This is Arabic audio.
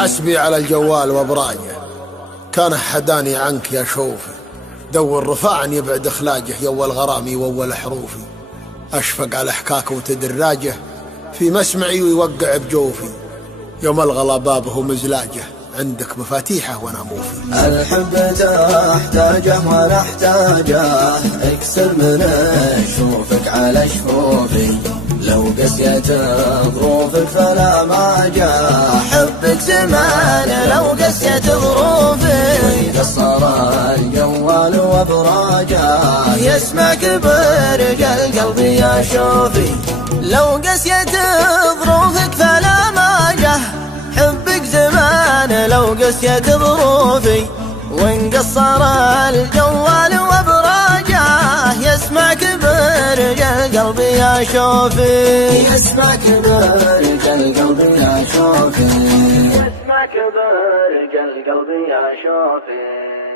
حسبي على الجوال وابراجه، كان حداني عنك يا شوفي، دور رفاعا يبعد اخلاجه، يول غرامي وول حروفي، اشفق على حكاك وتدراجه، في مسمعي ويوقع بجوفي، يوم الغلا بابه مزلاجه، عندك مفاتيحه وانا موفي. الحب تحتاجه ولا احتاجه، اكسر من اشوفك على شفوفي، لو قسيت ظروفك فلا ما جاء، حبك زمان لو قسيت ظروفي، قصر الجوال وابراجه، يسمعك برجال قلبي يا شوفي، لو قسيت ظروفك فلا ما جاء، حبك زمان لو قسيت ظروفي، وانقصر الجوال وابراجه، يسمعك برجال قلبي يا شوفي، يسمعك برجال قلبي يا شوفي، يسمعك برجال قلبي يا شوفي.